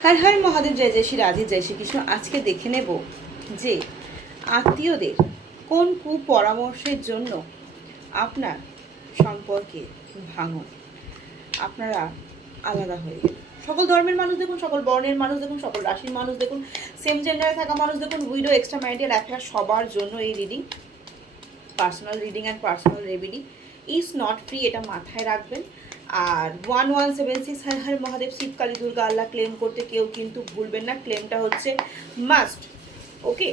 হর হর মহাদেব, জয় জয় শ্রী রাধে, জয় শ্রীকৃষ্ণ। আজকে দেখে নেব যে আত্মীয়দের কোন কুপরামর্শের জন্য আপনার সম্পর্কে ভাঙন, আপনারা আলাদা হয়ে গেলেন। সকল ধর্মের মানুষ দেখুন, সকল বর্ণের মানুষ দেখুন, সকল রাশির মানুষ দেখুন, সেম জেন্ডারে থাকা মানুষ দেখুন, উইডো, এক্সট্রা ম্যারিটাল অ্যাফেয়ার, সবার জন্য এই reading. Personal reading and personal remedy is not free, এটা মাথায় রাখবেন। আর 1176 হর হর মহাদেব, শিব কালী দুর্গা আল্লাহ ক্লেম করতে কেউ কিন্তু ভুলবেন না, ক্লেমটা হচ্ছে মাস্ট। ওকে,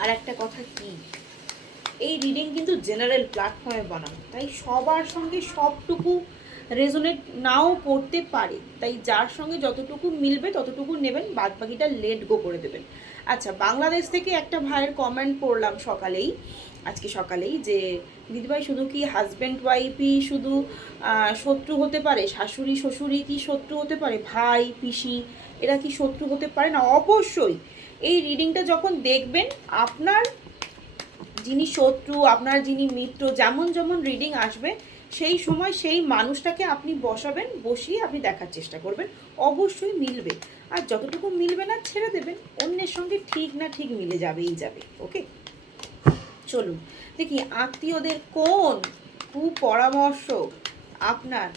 আর একটা কথা কি, এই রিডিং কিন্তু জেনারেল প্ল্যাটফর্মে বানানো, তাই সবার সঙ্গে সবটুকু রেজোনেট নাও করতে পারে, তাই যার সঙ্গে যতটুকু মিলবে ততটুকু নেবেন, বাদ বাকিটা লেট গো করে দেবেন। আচ্ছা, বাংলাদেশ থেকে একটা ভাইয়ের কমেন্ট পড়লাম আজকে সকালেই, যে দিদিভাই শুধু কি হাজব্যান্ড ওয়াইফই শুধু শত্রু হতে পারে, শাশুড়ি শ্বশুরই কি শত্রু হতে পারে, ভাই পিসি এরা কি শত্রু হতে পারে না? অবশ্যই। এই রিডিংটা যখন দেখবেন, আপনার যিনি শত্রু, আপনার যিনি মিত্র, যেমন যেমন রিডিং আসবে সেই সময় সেই মানুষটাকে আপনি বসাবেন, বসিয়ে আপনি দেখার চেষ্টা করবেন, অবশ্যই মিলবে। আর যতটুকু মিলবে না ছেড়ে দেবেন, অন্যের সঙ্গে ঠিক না ঠিক মিলে যাবেই যাবে। ওকে, চলুন দেখি আত্মীয়দের কোন কুপরামর্শ আপনার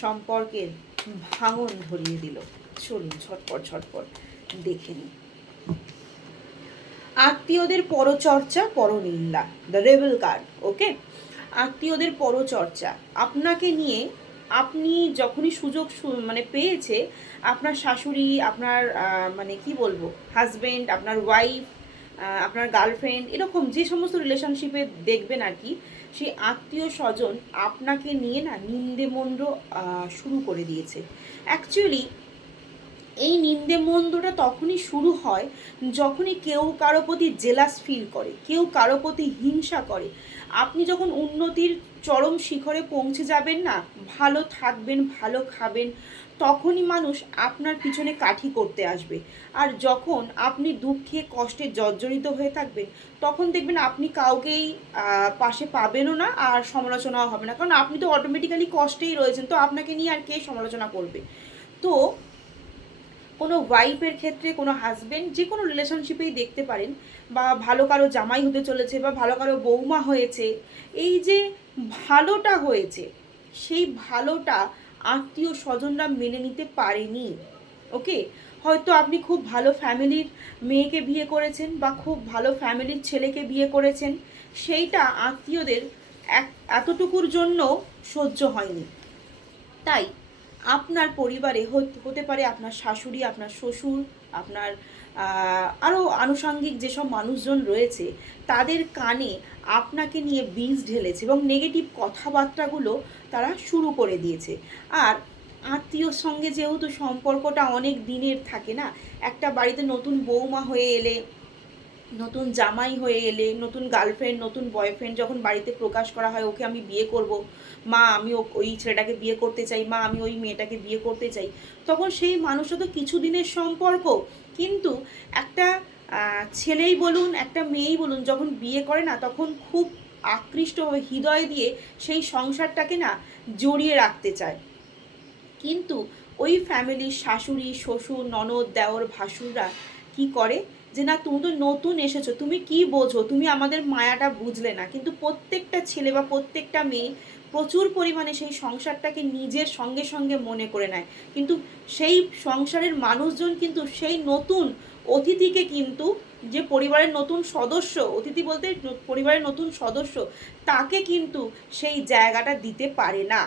সম্পর্কের ভাঙন ধরিয়ে দিল। চলুন ঝটপট ঝটপট দেখে নিই। আত্মীয়দের পরচর্চা, পরনিন্দা, দ্য রেবেল কার্ড। ওকে, আত্মীয়দের পরচর্চা, আপনাকে নিয়ে আপনি যখনই সুযোগ মানে পেয়েছে, আপনার শাশুড়ি, আপনার মানে কি বলবো, হাজব্যান্ড, আপনার ওয়াইফ, আপনার গার্লফ্রেন্ড, এরকম যে সমস্ত রিলেশনশিপে দেখবেন আর কি, সেই আত্মীয় স্বজন আপনাকে নিয়ে না নিন্দেমন্দ শুরু করে দিয়েছে। অ্যাকচুয়ালি এই নিন্দেমন্দটা তখনই শুরু হয় যখনই কেউ কারো প্রতি জেলাস ফিল করে, কেউ কারো প্রতি হিংসা করে। আপনি যখন উন্নতির চরম শিখরে পৌঁছে যাবেন না, ভালো থাকবেন, ভালো খাবেন, তখনই মানুষ আপনার পিছনে কাঠি করতে আসবে। আর যখন আপনি দুঃখে কষ্টে জর্জরিত হয়ে থাকবেন, তখন দেখবেন আপনি কাউকেই পাশে পাবেনও না, আর সমালোচনাও হবে না, কারণ আপনি তো অটোমেটিক্যালি কষ্টেই রয়েছেন, তো আপনাকে নিয়ে আর কে সমালোচনা করবে। তো কোনো ওয়াইফের ক্ষেত্রে, কোনো হাজব্যান্ড, যে কোনো রিলেশনশিপেই দেখতে পারেন, বা ভালো কারো জামাই হতে চলেছে, বা ভালো কারো বৌমা হয়েছে, এই যে ভালোটা হয়েছে, সেই ভালোটা আত্মীয় স্বজনরা মেনে নিতে পারেনি। ওকে, হয়তো আপনি খুব ভালো ফ্যামিলির মেয়েকে বিয়ে করেছেন, বা খুব ভালো ফ্যামিলির ছেলেকে বিয়ে করেছেন, সেইটা আত্মীয়দের এতটুকুর জন্য সহ্য হয়নি। তাই আপনার পরিবারে হতে পারে আপনার শাশুড়ি, আপনার শ্বশুর, আপনার আরও আনুষঙ্গিক যেসব মানুষজন রয়েছে, তাদের কানে আপনাকে নিয়ে বীজ ঢেলেছে এবং নেগেটিভ কথাবার্তাগুলো তারা শুরু করে দিয়েছে। আর আত্মীয়র সঙ্গে যেহেতু সম্পর্কটা অনেক দিনের থাকে না, একটা বাড়িতে নতুন বৌমা হয়ে এলে, নতুন জামাই হয়ে এলে, নতুন গার্লফ্রেন্ড, নতুন বয়ফ্রেন্ড যখন বাড়িতে প্রকাশ করা হয়, ওকে আমি বিয়ে করব, মা আমি ওই ছেলেটাকে বিয়ে করতে চাই, মা আমি ওই মেয়েটাকে বিয়ে করতে চাই, তখন সেই মানুষটা তো কিছু দিনের সম্পর্ক, কিন্তু একটা ছেলেই বলুন, একটা মেয়েই বলুন, যখন বিয়ে করে না, তখন খুব আকৃষ্টভাবে হৃদয় দিয়ে সেই সংসারটাকে না জড়িয়ে রাখতে চায়। কিন্তু ওই ফ্যামিলির শাশুড়ি, শ্বশুর, ননদ, দেওর, ভাসুররা কি করে, যে না তুমি তো নতুন এসেছো, তুমি কি বোঝো, তুমি আমাদের মায়াটা বুঝলে না। কিন্তু প্রত্যেকটা ছেলে বা প্রত্যেকটা মেয়ে প্রচুর পরিমাণে সেই সংসারটাকে নিজের সঙ্গে সঙ্গে মনে করে নেয়, কিন্তু সেই সংসারের মানুষজন কিন্তু সেই নতুন অতিথিকে কিন্তু, যে পরিবারের নতুন সদস্য, অতিথি বলতে পরিবারের নতুন সদস্য, তাকে কিন্তু সেই জায়গাটা দিতে পারে না।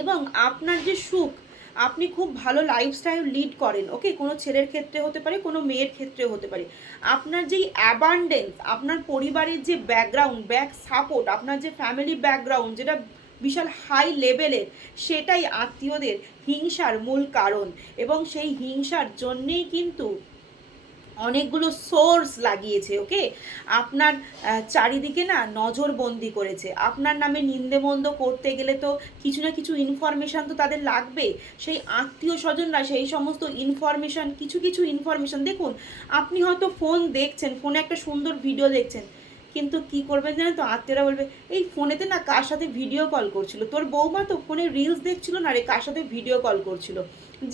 এবং আপনার যে সুখ, আপনি খুব ভালো লাইফস্টাইল লিড করেন, ওকে, কোনো ছেলের ক্ষেত্রে হতে পারে, কোনো মেয়ের ক্ষেত্রে হতে পারে, আপনার যেই অ্যাবান্ডেন্স, আপনার পরিবারের যে ব্যাকগ্রাউন্ড, ব্যাক সাপোর্ট, আপনার যে ফ্যামিলি ব্যাকগ্রাউন্ড যেটা বিশাল হাই লেভেলের, সেটাই আত্মীয়দের হিংসার মূল কারণ। এবং সেই হিংসার জন্যেই কিন্তু অনেকগুলো সোর্স লাগিয়েছে। ওকে, আপনার চারিদিকে না নজরবন্দি করেছে, আপনার নামে নিন্দেমন্দ করতে গেলে তো কিছু না কিছু ইনফরমেশান তো তাদের লাগবে। সেই আত্মীয় স্বজনরা সেই সমস্ত ইনফরমেশান, কিছু কিছু ইনফরমেশান, দেখুন আপনি হয়তো ফোন দেখছেন, ফোনে একটা সুন্দর ভিডিও দেখছেন, কিন্তু কি করবেন জানেন তো, আত্মীয়রা বলবে এই ফোনেতে না কার সাথে ভিডিও কল করছিল, তোর বৌমা তো ফোনে রিলস দেখছিল না রে, কার সাথে ভিডিও কল করছিল।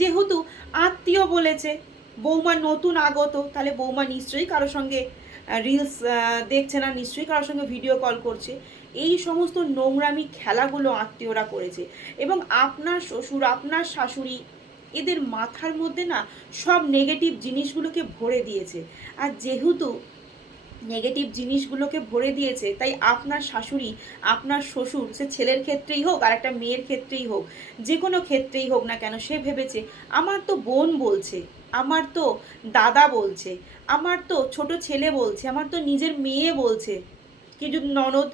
যেহেতু আত্মীয় বলেছে, বৌমা নতুন আগত, তাহলে বৌমা নিশ্চয়ই কারোর সঙ্গে রিলস দেখছে না, নিশ্চয়ই কারোর সঙ্গে ভিডিও কল করছে। এই সমস্ত নোংরামি খেলাগুলো আত্মীয়রা করেছে, এবং আপনার শ্বশুর, আপনার শাশুড়ি, এদের মাথার মধ্যে না সব নেগেটিভ জিনিসগুলোকে ভরে দিয়েছে। আর যেহেতু নেগেটিভ জিনিসগুলোকে ভরে দিয়েছে, তাই আপনার শাশুড়ি, আপনার শ্বশুর, সে ছেলের ক্ষেত্রেই হোক আর একটা মেয়ের ক্ষেত্রেই হোক, যে কোনো ক্ষেত্রেই হোক না কেন, সে ভেবেছে আমার তো বোন বলছে, আমার তো দাদা বলছে, আমার তো ছোট ছেলে বলছে, আমার তো নিজের মেয়ে বলছে, কি যদি ননদ,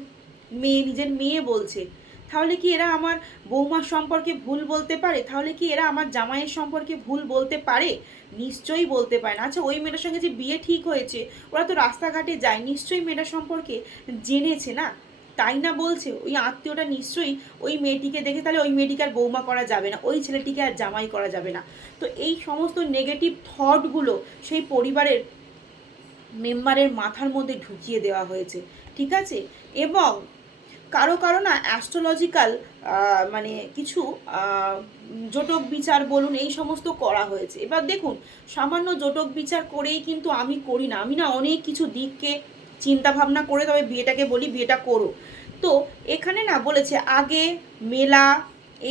মেয়ে, নিজের মেয়ে বলছে, তাহলে কি এরা আমার বৌমার সম্পর্কে ভুল বলতে পারে? তাহলে কি এরা আমার জামাইয়ের সম্পর্কে ভুল বলতে পারে? নিশ্চয়ই বলতে পারে না। আচ্ছা, ওই মেয়েটার সঙ্গে যে বিয়ে ঠিক হয়েছে, ওরা তো রাস্তাঘাটে যায়, নিশ্চয়ই মেয়েটার সম্পর্কে জেনেছে না, তাই না বলছে? ওই আত্মীয়টা নিশ্চয়ই ওই মেয়েটিকে দেখে, তাহলে ওই মেয়েটিকে আর বৌমা করা যাবে না, ওই ছেলেটিকে আর জামাই করা যাবে না। তো এই সমস্ত নেগেটিভ থটগুলো সেই পরিবারের মেম্বারের মাথার মধ্যে ঢুকিয়ে দেওয়া হয়েছে, ঠিক আছে? এবং কারো কারো না অ্যাস্ট্রোলজিক্যাল মানে কিছু জটক বিচার বলুন, এই সমস্ত করা হয়েছে। এবার দেখুন, সামান্য জটক বিচার করেই কিন্তু আমি করি না, আমি না অনেক কিছু দিককে চিন্তা ভাবনা করে তবে বিয়েটাকে বলি বিয়েটা করো। তো এখানে না বলেছে আগে মেলা,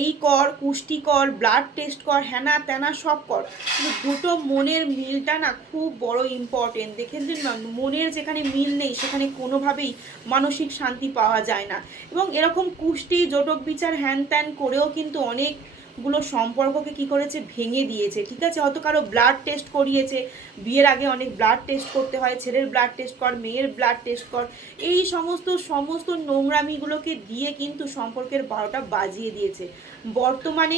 এই কর, কুষ্টি কর, ব্লাড টেস্ট কর, হ্যানা ত্যানা সব কর, কিন্তু দুটো মনের মিলটা না খুব বড় ইম্পর্টেন্ট। দেখেন যে মনের যেখানে মিল নেই সেখানে কোনোভাবেই মানসিক শান্তি পাওয়া যায় না। এবং এরকম কুষ্টি, জটক বিচার, হ্যান ত্যান করেও কিন্তু অনেকগুলো সম্পর্ককে কি করেছে, ভেঙে দিয়েছে, ঠিক আছে? হয়তো কারো ব্লাড টেস্ট করিয়েছে, বিয়ের আগে অনেক ব্লাড টেস্ট করতে হয়, ছেলের ব্লাড টেস্ট কর, মেয়ের ব্লাড টেস্ট কর, এই সমস্ত সমস্ত নোংরামিগুলোকে দিয়ে কিন্তু সম্পর্কের 12টা বাজিয়ে দিয়েছে। বর্তমানে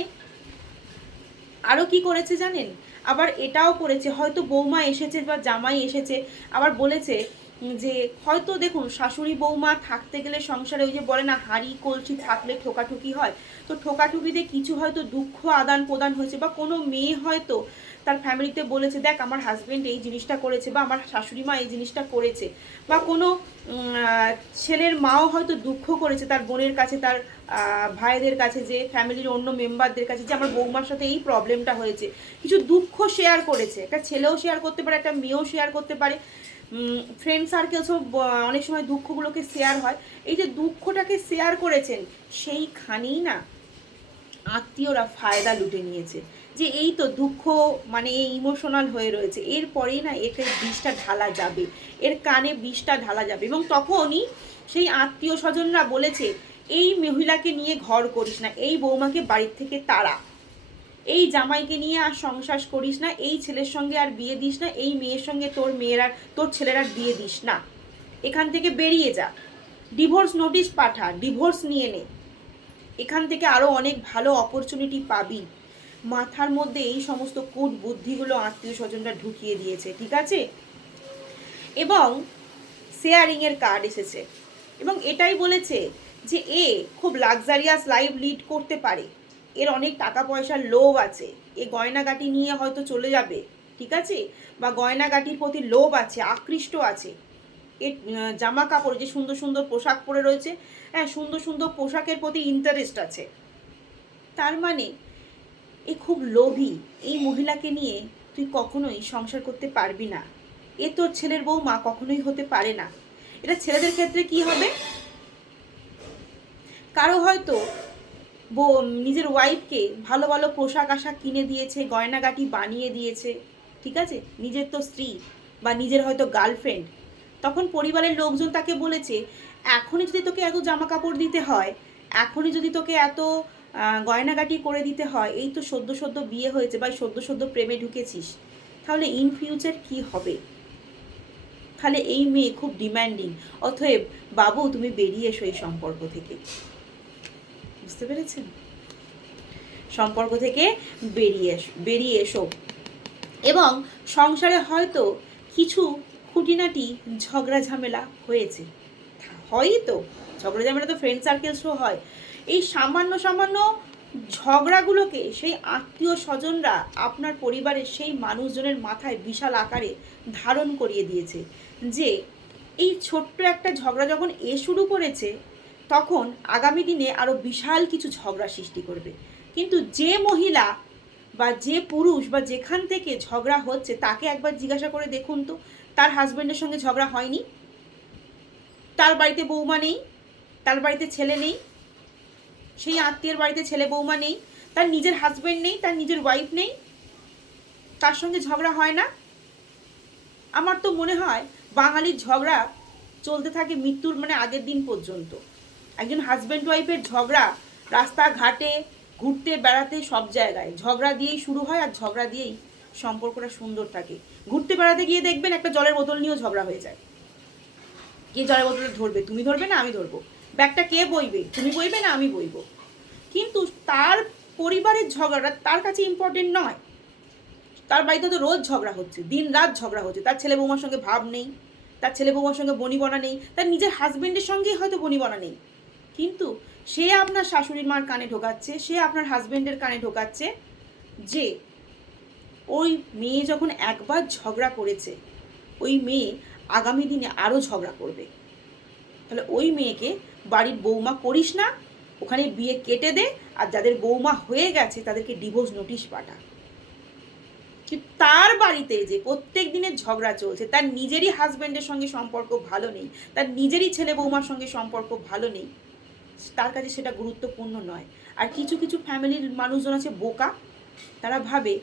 আরও কি করেছে জানেন? আবার এটাও করেছে, হয়তো বৌমা এসেছে বা জামাই এসেছে, আবার বলেছে যে হয়তো দেখুন, শাশুড়ি বৌমা থাকতে গেলে সংসারে ওই যে বলে না হাঁড়ি কলসি থাকলে ঠোকাঠুকি হয়, তো ঠোকাঠুকিতে কিছু হয়তো দুঃখ আদান প্রদান হয়েছে, বা কোনো মেয়ে হয়তো তার ফ্যামিলিতে বলেছে দেখ আমার হাজব্যান্ড এই জিনিসটা করেছে, বা আমার শাশুড়ি মা এই জিনিসটা করেছে, বা কোনো ছেলের মাও হয়তো দুঃখ করেছে তার বোনের কাছে, তার ভাইদের কাছে, যে ফ্যামিলির অন্য মেম্বারদের কাছে, যে আমার বৌমার সাথে এই প্রবলেমটা হয়েছে, কিছু দুঃখ শেয়ার করেছে। একটা ছেলেও শেয়ার করতে পারে, একটা মেয়েও শেয়ার করতে পারে, ফ্রেন্ড সার্কেলসও অনেক সময় দুঃখগুলোকে শেয়ার হয়। এই যে দুঃখটাকে শেয়ার করেছেন, সেইখানেই না আত্মীয়রা ফায়দা লুটে নিয়েছে, যে এই তো দুঃখ মানে এই ইমোশনাল হয়ে রয়েছে, এরপরেই না একে বিষটা ঢালা যাবে, এর কানে বিষটা ঢালা যাবে। এবং তখনই সেই আত্মীয় স্বজনরা বলেছে এই মহিলাকে নিয়ে ঘর করিস না, এই বৌমাকে বাড়ির থেকে তাড়া, এই জামাইকে নিয়ে আর সংসার করিস না, এই ছেলের সঙ্গে আর বিয়ে দিস না, এই মেয়ের সঙ্গে তোর ছেলের আর বিয়ে দিস না, এখান থেকে বেরিয়ে যা, ডিভোর্স নোটিশ পাঠা, ডিভোর্স নিয়ে নে, এখান থেকে আরও অনেক ভালো অপরচুনিটি পাবি। মাথার মধ্যে এই সমস্ত কূট বুদ্ধিগুলো আত্মীয় স্বজনরা ঢুকিয়ে দিয়েছে, ঠিক আছে? এবং শেয়ারিংয়ের কার্ড এসেছে, এবং এটাই বলেছে যে এ খুব লাক্সারিয়াস লাইফ লিড করতে পারে, এর অনেক টাকা পয়সার লোভ আছে, এ গয়নাগাটি নিয়ে হয়তো চলে যাবে, ঠিক আছে? বা গয়নাগাটির প্রতি লোভ আছে, আকৃষ্ট আছে, এর জামা কাপড় যে সুন্দর সুন্দর পোশাক পরে রয়েছে, হ্যাঁ, সুন্দর সুন্দর পোশাকের প্রতি ইন্টারেস্ট আছে। তার মানে এ খুব লোভী, এই মহিলাকে নিয়ে তুই কখনোই সংসার করতে পারবি না, এ তোর ছেলের বৌমা কখনোই হতে পারে না। এটা ছেলেদের ক্ষেত্রে কি হবে, কারো হয়তো নিজের ওয়াইফকে ভালো ভালো পোশাক আশাক কিনে দিয়েছে, গয়নাগাটি বানিয়ে দিয়েছে, ঠিক আছে, নিজের তো স্ত্রী বা নিজের হয়তো গার্লফ্রেন্ড, তখন পরিবারের লোকজন তাকে বলেছে এখনই যদি তোকে এত জামা কাপড় দিতে হয়, এখনই যদি তোকে এত গয়নাগাটি করে দিতে হয়, এই তো সদ্য সদ্য বিয়ে হয়েছে বা সদ্য সদ্য প্রেমে ঢুকেছিস, তাহলে ইন ফিউচার কি হবে? তাহলে এই মেয়ে খুব ডিম্যান্ডিং, অতএব বাবু তুমি বেরিয়ে এসো এই সম্পর্ক থেকে, বুঝতে পেরেছেন? সম্পর্ক থেকে বেরিয়ে এসো। এবং সংসারে হয়তো কিছু খুঁটিনাটি ঝগড়া ঝামেলা হয়েছে, হয়ই তো, ঝগড়া ঝামেলা তো ফ্রেন্ড সার্কেলসও হয়। এই সামান্য সামান্য ঝগড়াগুলোকে সেই আত্মীয় স্বজনরা আপনার পরিবারের সেই মানুষজনের মাথায় বিশাল আকারে ধারণ করিয়ে দিয়েছে, যে এই ছোট্ট একটা ঝগড়া যখন শুরু করেছে, তখন আগামী দিনে আরও বিশাল কিছু ঝগড়া সৃষ্টি করবে। কিন্তু যে মহিলা বা যে পুরুষ বা যেখান থেকে ঝগড়া হচ্ছে তাকে একবার জিজ্ঞাসা করে দেখুন তো তার হাজব্যান্ডের সঙ্গে ঝগড়া হয়নি? তার বাড়িতে বৌমা নেই, তার বাড়িতে ছেলে নেই, সেই আত্মীয়ের বাড়িতে ছেলে বৌমা নেই, তার নিজের হাজব্যান্ড নেই, তার নিজের ওয়াইফ নেই, তার সঙ্গে ঝগড়া হয় না? আমার তো মনে হয় বাঙালির ঝগড়া চলতে থাকে মৃত্যুর আগের দিন পর্যন্ত। একজন হাজব্যান্ড ওয়াইফের ঝগড়া রাস্তাঘাটে ঘুরতে বেড়াতে সব জায়গায় ঝগড়া দিয়েই শুরু হয়, আর ঝগড়া দিয়েই সম্পর্কটা সুন্দর থাকে। ঘুরতে বেড়াতে গিয়ে দেখবেন একটা জলের বোতল নিয়েও ঝগড়া হয়ে যায়। কে জলের বোতলটা ধরবে? তুমি ধরবে না আমি ধরবো? ব্যাগটা কে বইবে? তুমি বইবে না আমি বইবো? কিন্তু তার পরিবারের ঝগড়াটা তার কাছে ইম্পর্টেন্ট নয়। তার বাড়িতে তো রোজ ঝগড়া হচ্ছে, দিন রাত ঝগড়া হচ্ছে, তার ছেলে বৌমার সঙ্গে ভাব নেই, তার ছেলে বৌমার সঙ্গে বনিবনা নেই, তার নিজের হাজব্যান্ডের সঙ্গেই হয়তো বনিবনা নেই, কিন্তু সে আপনার শাশুড়ির মার কানে ঢোকাচ্ছে, সে আপনার হাজব্যান্ডের কানে ঢোকাচ্ছে যে ওই মেয়ে যখন একবার ঝগড়া করেছে ওই মেয়ে আগামী দিনে আরও ঝগড়া করবে। তাহলে ওই মেয়েকে বাড়ির বৌমা করিস না, ওখানে বিয়ে কেটে দে, আর যাদের বৌমা হয়ে গেছে তাদেরকে ডিভোর্স নোটিশ পাঠা। কিন্তু তার বাড়িতে যে প্রত্যেক দিনের ঝগড়া চলছে, তার নিজেরই হাজব্যান্ডের সঙ্গে সম্পর্ক ভালো নেই, তার নিজেরই ছেলে বৌমার সঙ্গে সম্পর্ক ভালো নেই, তার কাছে সেটা গুরুত্বপূর্ণ নয়। আর কিছু কিছু ফ্যামিলির মানুষজন আছে বোকা, তারা ভাবে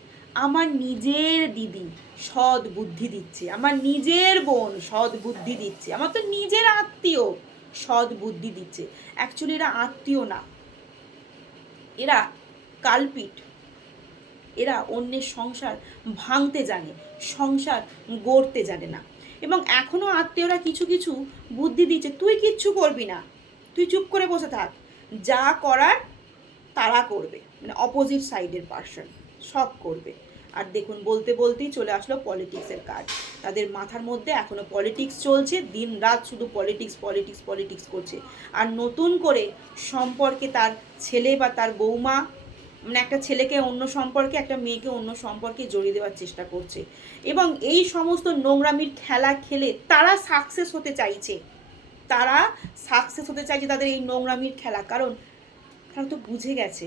আমার নিজের দিদি সৎ বুদ্ধি দিচ্ছে, আমার নিজের বোন সৎ বুদ্ধি দিচ্ছে, আমার তো নিজের আত্মীয় সৎ বুদ্ধি দিচ্ছে। অ্যাকচুয়ালি এরা আত্মীয় না, এরা কালপিট। এরা অন্যের সংসার ভাঙতে জানে, সংসার গড়তে জানে না। এবং এখনও আত্মীয়রা কিছু কিছু বুদ্ধি দিচ্ছে, তুই কিচ্ছু করবি না, তুই চুপ করে বসে থাক, যা করার তারা করবে, অপোজিট সাইডের পার্সন সব করবে। আর দেখুন বলতে বলতেই চলে আসলো পলিটিক্সের কাজ। তাদের মাথার মধ্যে এখনও পলিটিক্স চলছে, দিন রাত শুধু পলিটিক্স পলিটিক্স পলিটিক্স করছে। আর নতুন করে সম্পর্কে তার ছেলে বা তার বৌমা একটা ছেলেকে অন্য সম্পর্কে, একটা মেয়েকে অন্য সম্পর্কে জড়িয়ে দেওয়ার চেষ্টা করছে। এবং এই সমস্ত নোংরামির খেলা খেলে তারা সাকসেস হতে চাইছে, তারা সাকসেস হতে চাইছে তাদের এই নোংরামির খেলা। কারণ তারা তো বুঝে গেছে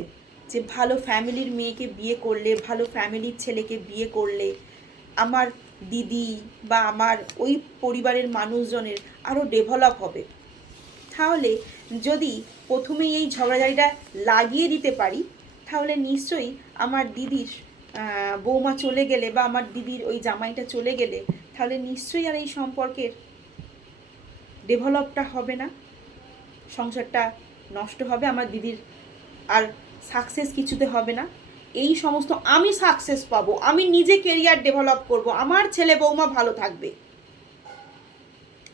যে ভালো ফ্যামিলির মেয়েকে বিয়ে করলে, ভালো ফ্যামিলির ছেলেকে বিয়ে করলে আমার দিদি বা আমার ওই পরিবারের মানুষজনের আরও ডেভেলপ হবে। তাহলে যদি প্রথমেই এই ঝগড়াঝাড়িটা লাগিয়ে দিতে পারি, তাহলে নিশ্চয়ই আমার দিদির বৌমা চলে গেলে বা আমার দিদির ওই জামাইটা চলে গেলে তাহলে নিশ্চয়ই আর এই সম্পর্কের ডেভেলপটা হবে না, সংসারটা নষ্ট হবে, আমার দিদির আর সাকসেস কিছুতে হবে না। এই সমস্ত আমি সাকসেস পাবো, আমি নিজে কেরিয়ার ডেভেলপ করব, আমার ছেলে বৌমা ভালো থাকবে,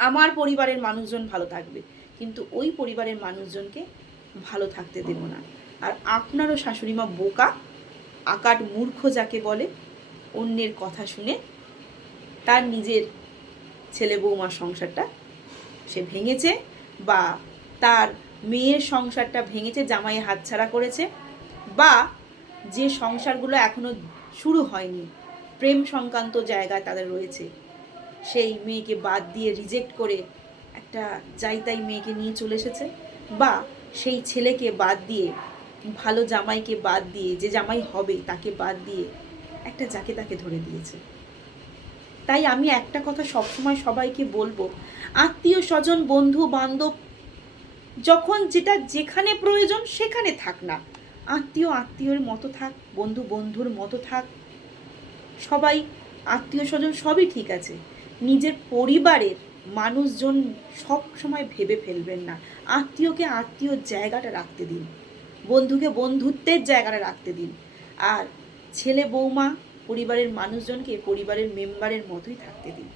আমার পরিবারের মানুষজন ভালো থাকবে, কিন্তু ওই পরিবারের মানুষজনকে ভালো থাকতে দেব না। আর আপনারও শাশুড়িমা বোকা, আকাট মূর্খ যাকে বলে, অন্যের কথা শুনে তার নিজের ছেলে বৌমার সংসারটা সে ভেঙেছে, বা তার মেয়ের সংসারটা ভেঙেছে, জামাইয়ে হাতছাড়া করেছে, বা যে সংসারগুলো এখনও শুরু হয়নি, প্রেম সংক্রান্ত জায়গায় তাদের রয়েছে, সেই মেয়েকে বাদ দিয়ে রিজেক্ট করে একটা যাই তাই মেয়েকে নিয়ে চলে এসেছে, বা সেই ছেলেকে বাদ দিয়ে, ভালো জামাইকে বাদ দিয়ে, যে জামাই হবে তাকে বাদ দিয়ে একটা যাকে তাকে ধরে দিয়েছে। তাই আমি একটা কথা সবসময় সবাইকে বলবো, আত্মীয় স্বজন বন্ধু বান্ধব যখন যেটা যেখানে প্রয়োজন সেখানে থাক না, আত্মীয় আত্মীয়র মতো থাক, বন্ধু বন্ধুর মতো থাক, সবাই আত্মীয় স্বজন সবই ঠিক আছে, নিজের পরিবারের মানুষজন সব সময় ভেবে ফেলবেন না। আত্মীয়কে আত্মীয়র জায়গাটা রাখতে দিন, বন্ধুকে বন্ধুত্বের জায়গাটা রাখতে দিন, আর ছেলে বৌমা পরিবারের মানুষজনকে পরিবারের মেম্বারের মতোই থাকতে দিন।